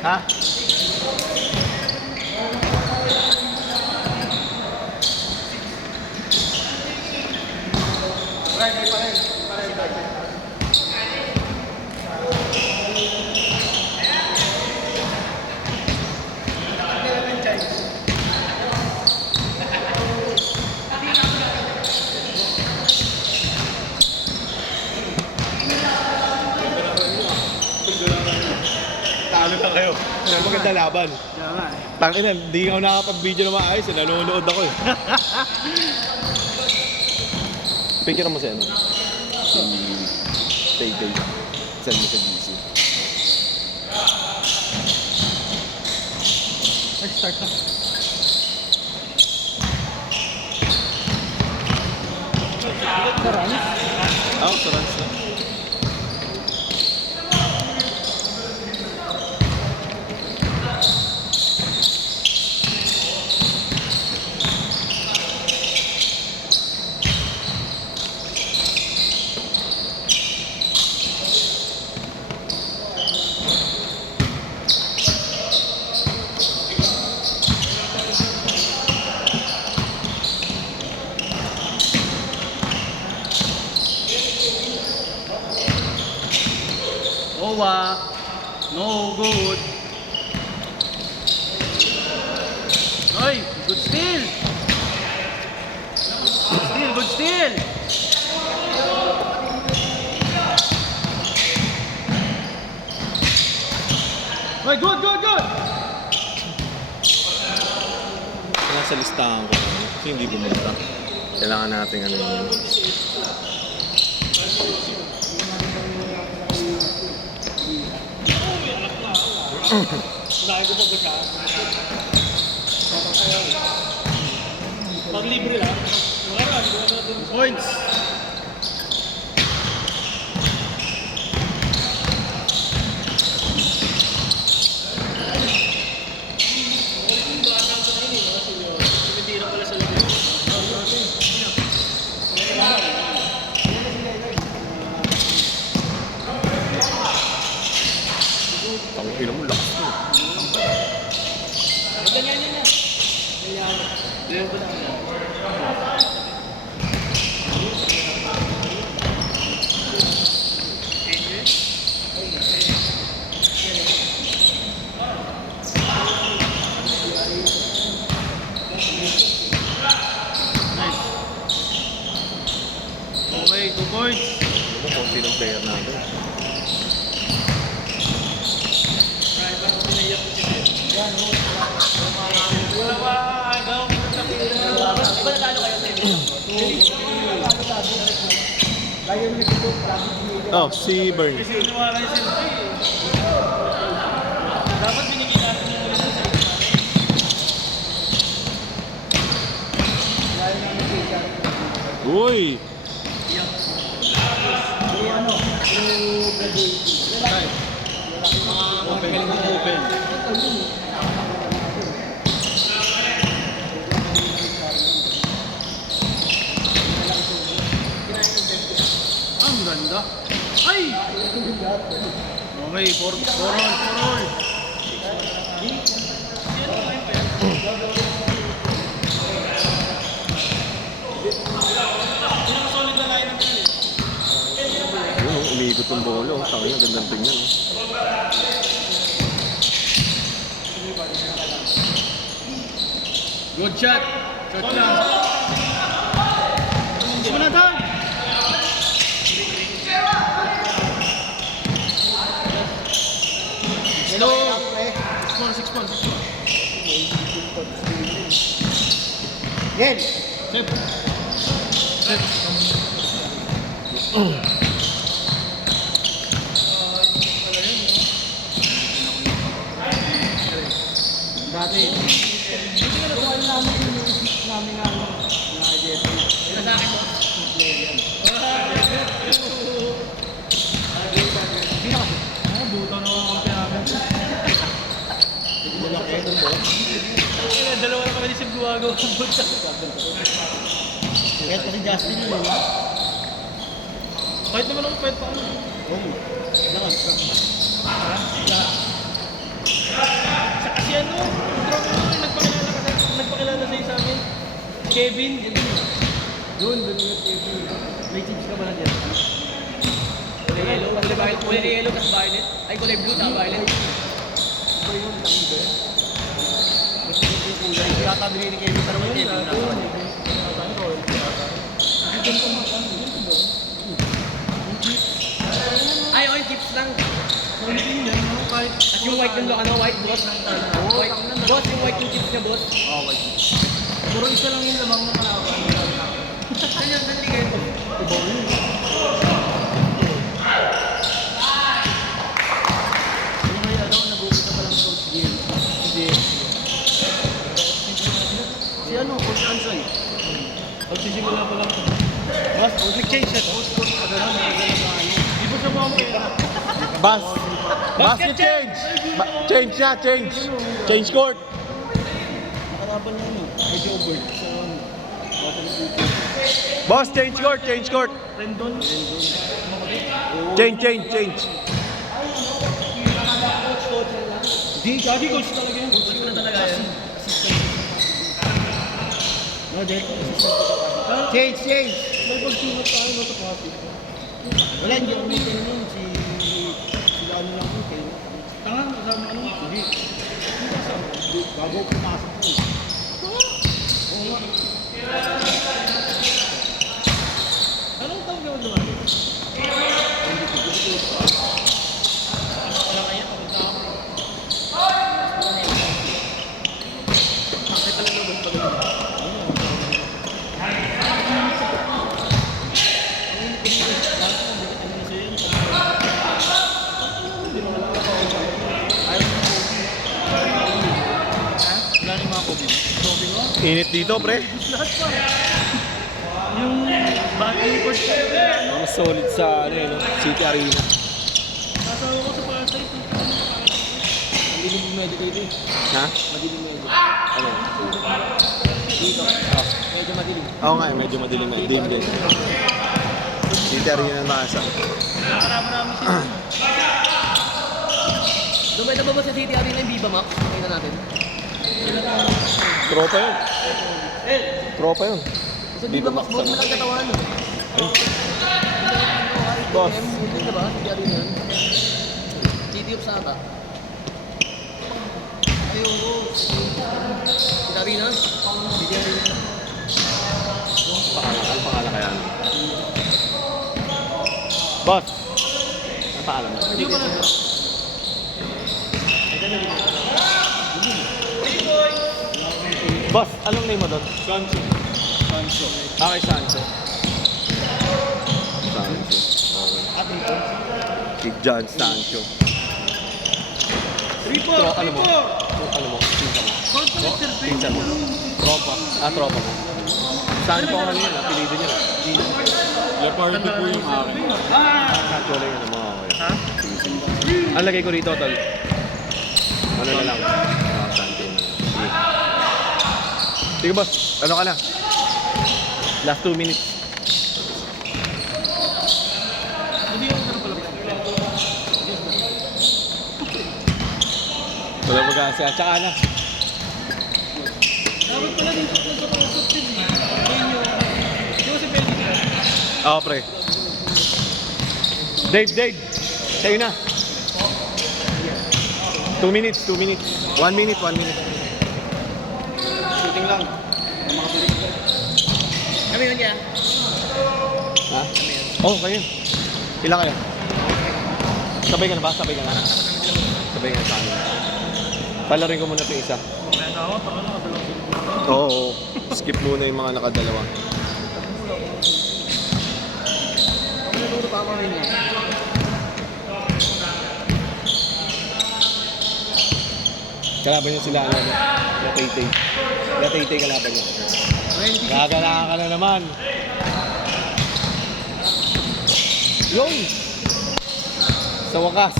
Ha? Talo na kayo. Maganda laban. Tangin na, hindi ako nakapag-video na maayos. Nanonood ako eh. Picture mo siya, ano? Si Tay-Tay. Send mo sa GC. Start na. Sa runs? Oo, sa runs na. Owa, no good. Oy, good steal. Good steal. Oy, good. Nasa listahan ko. Kasi hindi bumunta. Kailangan natin ano yun. Dahil ko pag ka. Pag libre lang. Points. Pangpila mo lakas mo. Okay, 2 points. Ano mo, konti ng player natin. Oh, si Bern. Dapat binigyan natin yung ulit sa Uy! open. Ang ganda. Ay! Okay, 4 all. Yun, umiikot yung bola. Sabi niya, gandang tingnan. Good shot. Shot lang. Manatang. Hello. 6 points. Game! Sip. Dati, luwan namin yung music namin na Jeffrey. Ito sa akin mo. Buto na mga kampi namin. Malaki ito mo. Dalawa na kami ni Sib Guwago. Kahit pa si Justin yun. Kahit naman ako, kahit pa ano. Oo. Lakas. Sa kasi ano, tropa ko yung nagpakilala sa'yo sa amin. Kevin. Doon yung Kevin. May chips ka ba na dyan? Kulay yellow, kulay yellow, tas violet. Ay, kulay blue, tas violet. Iba yun, tangi ba yan? Tinatabili ni Kevin pero may Kevin na. Ay, oh, yung chips lang. Konting yan, no? Kahit... At yung white yung ano, white, boss. White. Boss, yung white yung chips niya, boss. Okay. Puro isa lang yung lamang ng kalaban. Ganyan, ganyan kayo to. Ibaw yun. Yung may ano, nag-uupit pa lang Coach Gil. Hindi. Si ano, Coach Ansoy. Magsisimula pa lang. Mas, nag-change siya. Coach, pagano'n, Di ba siya mga pera? Bas! Basket change! Change na, change! Change court! nakarapan niya ano, medyo over. Sa ano, Boss, change court, change court! Rendon. Change, change, change! Di, gagi coach talaga yun. Coach na talaga yan. no, Jake. Change, change. May pagsumat tayo, no, sa pasig. Wala, hindi ako meeting nun. Sila ano lang yun, kayo. Tanga, kasama ano? Hindi. Bago pumasok ko. Anong tawag naman naman? Wala kaya, punta ako. Bakit pala naman pag Wala na yung mga COVID. Init dito, pre. lahat pa. Yung bagay yung court Ang solid sa ano yun, no? City Arena. Kasama ko sa Pasay. Madilim yung medyo dito eh. Ha? Madilim medyo. Ano? Dito. Medyo madilim. Oo nga, medyo madilim na. Dim din. City Arena na nasa. Marami siya. Dumay na ba ba sa City Arena yung Viva Max? Tingnan natin. Tropa yun. Tropa yun. Sa Viva Max, buwan mo lang katawan. Boss. Hindi na ba? City Arena yun. City of Sata. Ayun, City Arena. City Arena. Ano pangalan kaya? Boss. Ano pangalan mo? Hindi ko pa na. Boss, anong name mo doon? Sancho. Sancho. Okay, Sancho. Sancho. At ito. Si John Sancho. 3-4, Ano mo? 3-4. Ano mo? Pinsa mo? Court collector, Pinsa mo? Tropa. Tropa mo. Saan po ano yun? Apelido niya. Leopardo po yung akin. Sancho lang yun. Mga okay. Ha? Ang lagay ko rito, tol. Ano na lang? Sancho. Sige. Sige, boss. Ano ka na? Last 2 minutes. Hindi ako ganun pala. Wala mag-aasya. Tsaka na. Dapat pala dito sa pang-usap din. Ayun yung... Di ba si Pelli ka? Oo, pre. Dave. Sa'yo na. 2 minutes, 2 minutes. 1 minute, 1 minute. Shooting lang. Kami yun kaya. Ha? Oh, kayo. Ilan kayo? Sabay ka na ba? Sabay ka na. Sabay ka na sa amin. Palarin ko muna ito isa. Kaya ako, taka na kadalaw. Oo. Skip muna yung mga nakadalawa. Ano tama rin yan? Kalaban niyo sila, ano? Lataytay. Lataytay kalaban niyo. Gaganahan ka na naman. Yun! Sa wakas.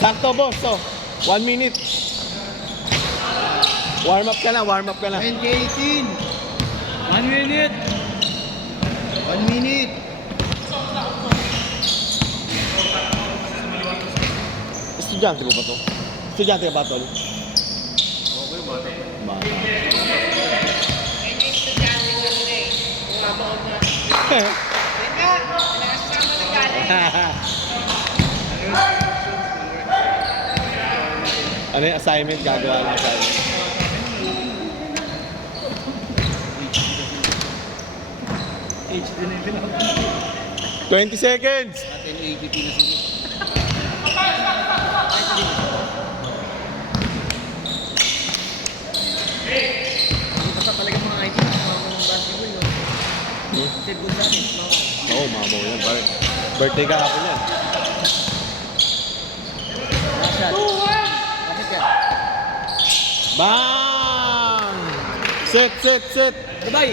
Sakto, boss. So, 1 minute. Warm up ka na, warm up ka na. 2018. 1 minute! 1 minute. Estudyante mo ba to? Estudyante ka ba, tol? Okay, bata. Bata. Ano yung assignment? Gagawa ng assignment. HD na yung pinaka. 20 seconds! Natin yung AGP na sige. Hindi pa sa talaga mga IT, mga basketball, no? Basketball sa atin, mga Oo, mamaw yan. Birthday ka ako yan. shot. Bakit yan? Bang! Set! Goodbye!